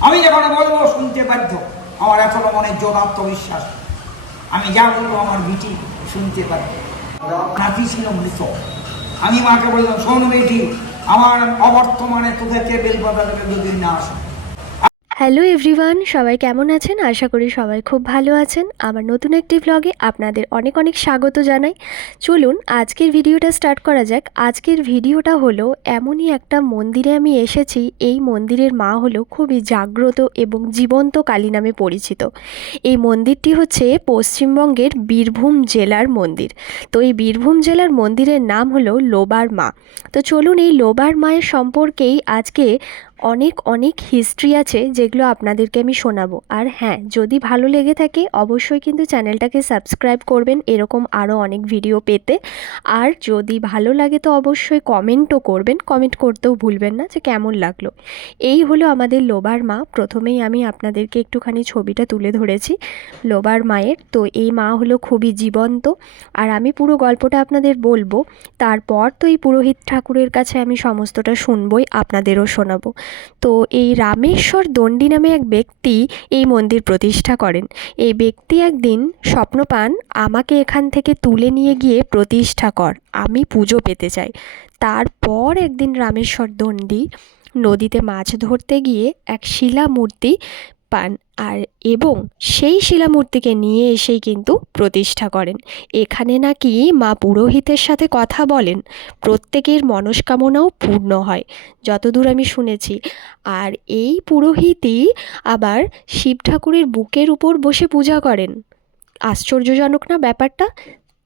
আমি যেখানে বলব শুনতে বাধ্য। আমার এখনও মনে জোর আত্মবিশ্বাস। আমি যা বলব আমার বিটি শুনতে পারে। নাতি ছিল মৃত? আমি মাকে বললাম, শোন বেটি, আমার অবর্তমানে তোদেরকে বেলপাতা যদি না আসে। হ্যালো এভরিওয়ান সবাই কেমন আছেন? আশা করি সবাই খুব ভালো আছেন। আমার নতুন একটি ব্লগে আপনাদের অনেক অনেক স্বাগত জানাই। চলুন, আজকের ভিডিওটা স্টার্ট করা যাক। আজকের ভিডিওটা হলো, এমনই একটা মন্দিরে আমি এসেছি। এই মন্দিরের মা হলো খুবই জাগ্রত এবং জীবন্ত কালী নামে পরিচিত। এই মন্দিরটি হচ্ছে পশ্চিমবঙ্গের বীরভূম জেলার মন্দির। তো এই বীরভূম জেলার মন্দিরের নাম হলো লোবার মা। তো চলুন, এই লোবার মায়ের সম্পর্কেই আজকে অনেক অনেক হিস্ট্রি আছে যেগুলো আপনাদেরকে আমি শোনাবো। আর হ্যাঁ যদি ভালো লেগে থাকে, অবশ্যই কিন্তু চ্যানেলটাকে সাবস্ক্রাইব করবেন, এরকম আরও অনেক ভিডিও পেতে। আর যদি ভালো লাগে তো অবশ্যই কমেন্টও করবেন কমেন্ট করতেও ভুলবেন না যে কেমন লাগল। এই হলো আমাদের লোবার মা। প্রথমেই আমি আপনাদেরকে একটুখানি ছবিটা তুলে ধরেছি, লোবার মায়ের। তো এই মা হলো খুবই জীবন্ত। আর আমি পুরো গল্পটা আপনাদের বলব। তারপর তো এই পুরোহিত ঠাকুরের কাছে আমি সমস্তটা শুনবই, আপনাদেরও শোনাবো। তো এই রামেশ্বর দণ্ডী নামে এক ব্যক্তি এই মন্দির প্রতিষ্ঠা করেন। এই ব্যক্তি একদিন স্বপ্ন পান আমাকে এখান থেকে তুলে নিয়ে গিয়ে প্রতিষ্ঠা কর, আমি পুজো পেতে চাই। তারপর একদিন রামেশ্বর দণ্ডী নদীতে মাছ ধরতে গিয়ে এক শিলা মূর্তি পান আর এবং সেই শিলামূর্তিকে নিয়ে এসেই কিন্তু প্রতিষ্ঠা করেন। এখানে নাকি মা পুরোহিতের সাথে কথা বলেন। প্রত্যেকের মনস্কামনাও পূর্ণ হয়, যতদূর আমি শুনেছি। আর এই পুরোহিতই আবার শিব ঠাকুরের বুকের উপর বসে পূজা করেন। আশ্চর্যজনক না ব্যাপারটা?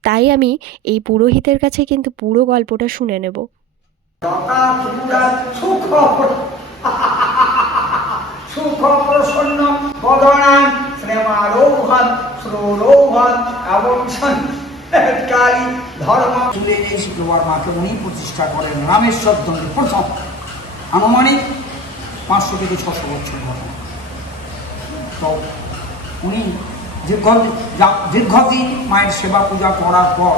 তাই আমি এই পুরোহিতের কাছে কিন্তু পুরো গল্পটা শুনে নেব। সুখ প্রসন্ন দীর্ঘ দীর্ঘদিন মায়ের সেবা পূজা করার পর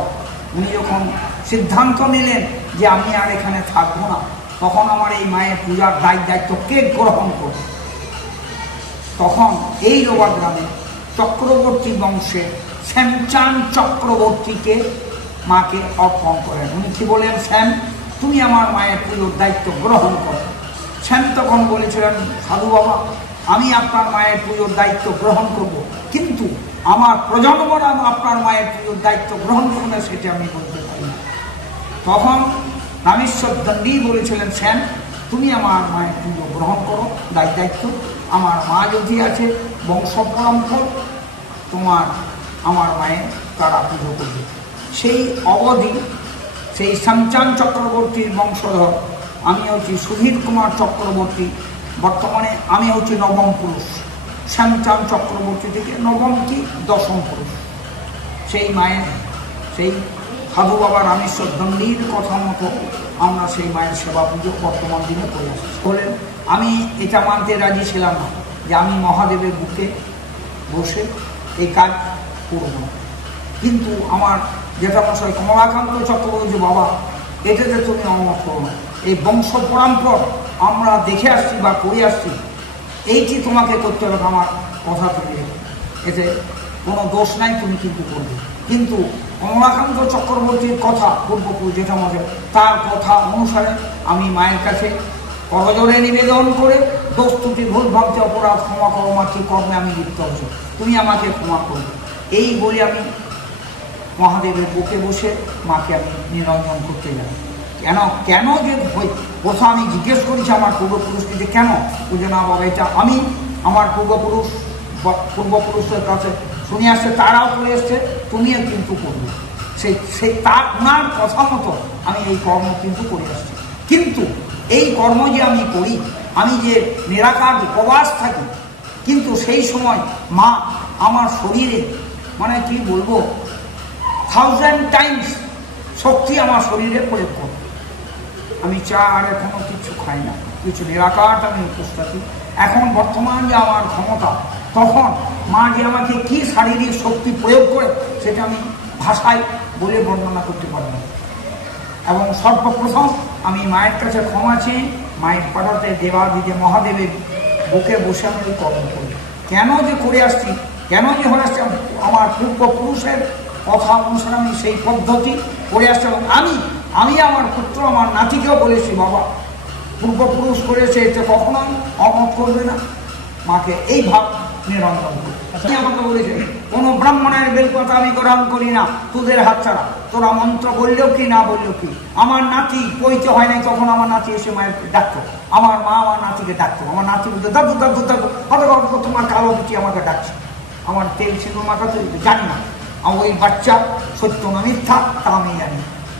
উনি যখন সিদ্ধান্ত নিলেন যে আমি আর এখানে থাকব না, তখন আমার এই মায়ের পূজার দায় দায়িত্ব কে গ্রহণ করবে? তখন এই রোবা গ্রামে চক্রবর্তী বংশে শ্যামচান চক্রবর্তীকে মাকে অর্পণ করেন। উনি কি বলেন, শ্যাম, তুমি আমার মায়ের পুজোর দায়িত্ব গ্রহণ করো। শ্যাম তখন বলেছিলেন, সাধু বাবা, আমি আপনার মায়ের পুজোর দায়িত্ব গ্রহণ করব, কিন্তু আমার প্রজন্মরা আপনার মায়ের পুজোর দায়িত্ব গ্রহণ করবে সেটা আমি বলতে পারি না। তখন রামেশ্বর দণ্ডী বলেছিলেন, শ্যাম, তুমি আমার মায়ের পুজো গ্রহণ করো দায় দায়িত্ব। আমার মা যদি আছে বংশ পরম্পর তোমার আমার মায়ের তারা পুজো করবে। সেই অবধি, সেই শ্যামচান চক্রবর্তীর বংশধর, আমি হচ্ছি সুধীর কুমার চক্রবর্তী, বর্তমানে আমি হচ্ছি নবম পুরুষ। শ্যামচান চক্রবর্তী থেকে নবম কি দশম পুরুষ। সেই মায়ের, সেই সাধু বাবা রামেশ্বর দণ্ডীর কথা মতো আমরা সেই মায়ের সেবা পুজো বর্তমান দিনে করে আসছি। বলেন, আমি এটা মানতে রাজি ছিলাম না যে আমি মহাদেবের বুকে বসে এই কাজ করব। কিন্তু আমার জেঠামশাই কমলাকান্ত চক্রবর্তী বাবা এটাতে তুমি অনুমত করো না এই বংশ পরম্পর আমরা দেখে আসছি বা করে আসছি, এইটি তোমাকে করতে হবে, আমার কথা তুমি এতে কোনো দোষ নাই, তুমি কিন্তু করবে। কিন্তু কমলাকান্ত চক্রবর্তীর কথা পূর্বপুরুষ জেঠামশাই তার কথা অনুসারে আমি মায়ের কাছে করজোরে নিবেদন করে দোষ ভুল ভাবতে অপরাধ ক্ষমা করো, মা, কি কর্মে আমি লিপ্ত হচ্ছি তুমি আমাকে ক্ষমা করবে। এই বলে আমি মহাদেবের বুকে বসে মাকে আমি নিরঞ্জন করতে যাই কেন? কেন যে কোথাও আমি জিজ্ঞেস করেছি আমার পূর্বপুরুষকে যে কেন? বুঝে না বাবা, এটা আমি, আমার পূর্বপুরুষ পূর্বপুরুষের কাছে শুনে আসছে, তারাও করে এসছে, তুমিও কিন্তু করবে। সেই সেই তার ওনার কথা মতো আমি এই কর্ম কিন্তু করে আসছি। কিন্তু এই কর্ম যে আমি করি, আমি যে নিরাকার উপবাস থাকি, কিন্তু সেই সময় মা আমার শরীরে মানে কি বলব থাউজেন্ড টাইমস শক্তি আমার শরীরে প্রয়োগ করে। আমি চা আর এখনও কিছু খাই না। কিছু নিরাকার আমি উপোস থাকি। এখন বর্তমান যে আমার ক্ষমতা তখন মা যে আমাকে কি শারীরিক শক্তি প্রয়োগ করে সেটা আমি ভাষায় বলে বর্ণনা করতে পারব এবং সর্বপ্রথম আমি মায়ের কাছে ক্ষমা চেয়ে মায়ের পাড়াতে দেবাদিদে মহাদেবের বুকে বসে আমি ওই কর্ম করি কেন যে করে আসছি, কেন যে হয়ে আসছে, আমার পূর্বপুরুষের কথা অনুসারে আমি সেই পদ্ধতি করে আসছি এবং আমি আমি আমার পুত্র, আমার নাতিকেও বলেছি, বাবা, পূর্বপুরুষ করেছে, এতে কখনোই অমত করবে না। মাকে এই ভাব করি। বলেছে, কোন ব্রাহ্মণের বেলপাতা আমি গ্রহণ করি না, তোদের হাত ছাড়া। তোরা মন্ত্র বললেও কি, না বললেও কি? আমার নাতি পইতে হয় নাই, তখন আমার নাতি এসে মায়ের ডাকতো। আমার মা আমার নাতিকে ডাকতো। আমার নাতি বলতো দাদু দাদু দাদু হয়তো তোমার কালো বিটি আমাকে ডাকছে। আমার তেল সিঁদুর মাথাতে জানি না। আমার ওই বাচ্চা সত্য না মিথ্যা, তা আমি জানি।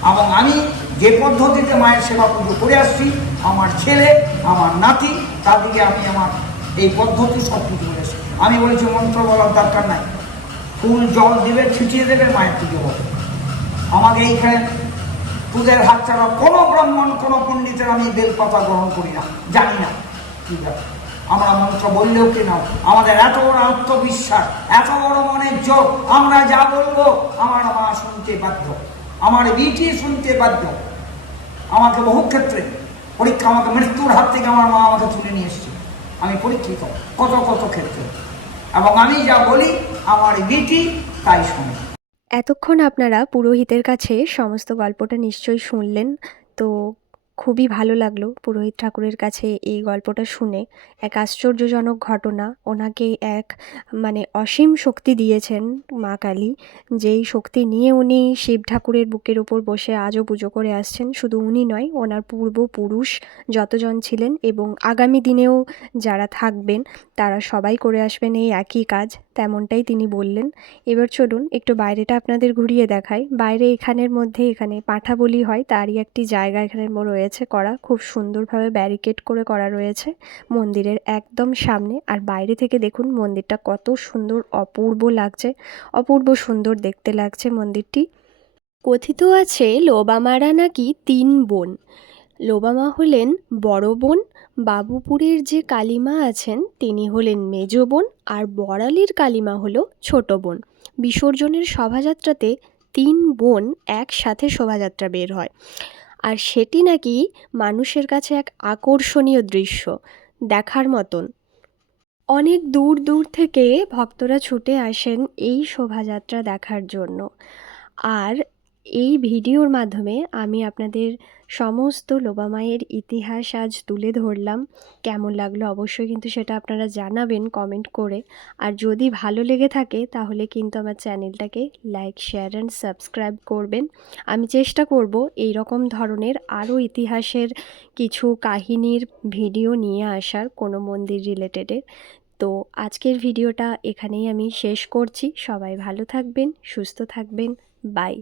এবং আমি যে পদ্ধতিতে মায়ের সেবা পুজো করে আসছি, আমার ছেলে, আমার নাতি তাদেরকে আমি আমার এই পদ্ধতি সব কিছু বলেছি আমি বলেছি, মন্ত্র বলার দরকার নাই। ফুল জল দেবে, ছিটিয়ে দেবে, মায়ের পুজো হবে। আমাকে এইখানে পুজোর হাত ছাড়া কোনো ব্রাহ্মণ, কোনো পণ্ডিতের আমি বেলপাতা গ্রহণ করি না, জানি না ঠিক আছে আমরা মন্ত্র বললেও কি না? আমাদের এত বড় আত্মবিশ্বাস, এত বড় মনের জোর, আমরা যা বলব আমার মা শুনতে বাধ্য, আমার বিটি শুনতে বাধ্য। আমাকে বহু ক্ষেত্রে পরীক্ষা, আমাকে মৃত্যুর হাত থেকে আমার মা আমাকে তুলে নিয়ে এসছে আমি পরীক্ষিত, কত কত ক্ষেত্রে। এবং আমি যা বলি, আমার বিটি তাই শুনে। এতক্ষণ আপনারা পুরোহিতের কাছে সমস্ত গল্পটা নিশ্চয়ই শুনলেন, তো খুবই ভালো লাগল পুরোহিত ঠাকুরের কাছে এই গল্পটা শুনে। এক আশ্চর্যজনক ঘটনা। ওনাকে এক মানে অসীম শক্তি দিয়েছেন মা কালী। যেই শক্তি নিয়ে উনি শিব ঠাকুরের বুকের উপর বসে আজও পুজো করে আসছেন, শুধু উনি নয়, ওনার পূর্বপুরুষ যতজন ছিলেন এবং আগামী দিনেও যারা থাকবেন, তারা সবাই করে আসবেন এই একই কাজ, তেমনটাই তিনি বললেন। এবার চলুন, একটু বাইরেটা আপনাদের ঘুরিয়ে দেখাই। বাইরে এখানের মধ্যে এখানে পাঁঠা বলি হয়, তারই একটি জায়গা এখানে মো- রয়েছে করা, খুব সুন্দরভাবে ব্যারিকেড করে করা রয়েছে মন্দিরের একদম সামনে। আর বাইরে থেকে দেখুন মন্দিরটা কত সুন্দর, অপূর্ব লাগছে, অপূর্ব সুন্দর দেখতে লাগছে মন্দিরটি। কথিত আছে লোবামারা নাকি তিন বোন। লোবামা হলেন বড় বোন, বাবুপুরের যে কালিমা আছেন তিনি হলেন মেজ বোন, আর বড়ালির কালিমা হলো ছোট বোন। বিসর্জনের শোভাযাত্রাতে তিন বোন একসাথে শোভাযাত্রা বের হয়। আর সেটি নাকি মানুষের কাছে এক আকর্ষণীয় দৃশ্য, দেখার মতন। অনেক দূর দূর থেকে ভক্তরা ছুটে আসেন এই শোভাযাত্রা দেখার জন্য। আর এই ভিডিওর মাধ্যমে আমি আপনাদের সমস্ত লোবামায়ের ইতিহাস আজ তুলে ধরলাম। কেমন লাগল অবশ্যই কিন্তু সেটা আপনারা জানাবেন কমেন্ট করে। আর যদি ভালো লেগে থাকে তাহলে কিন্তু আমার চ্যানেলটাকে লাইক শেয়ার অ্যান্ড সাবস্ক্রাইব করবেন। আমি চেষ্টা করব এই রকম ধরনের আরও ইতিহাসের কিছু কাহিনীর ভিডিও নিয়ে আসার কোনো মন্দির রিলেটেডের তো আজকের ভিডিওটা এখানেই আমি শেষ করছি। সবাই ভালো থাকবেন, সুস্থ থাকবেন। বাই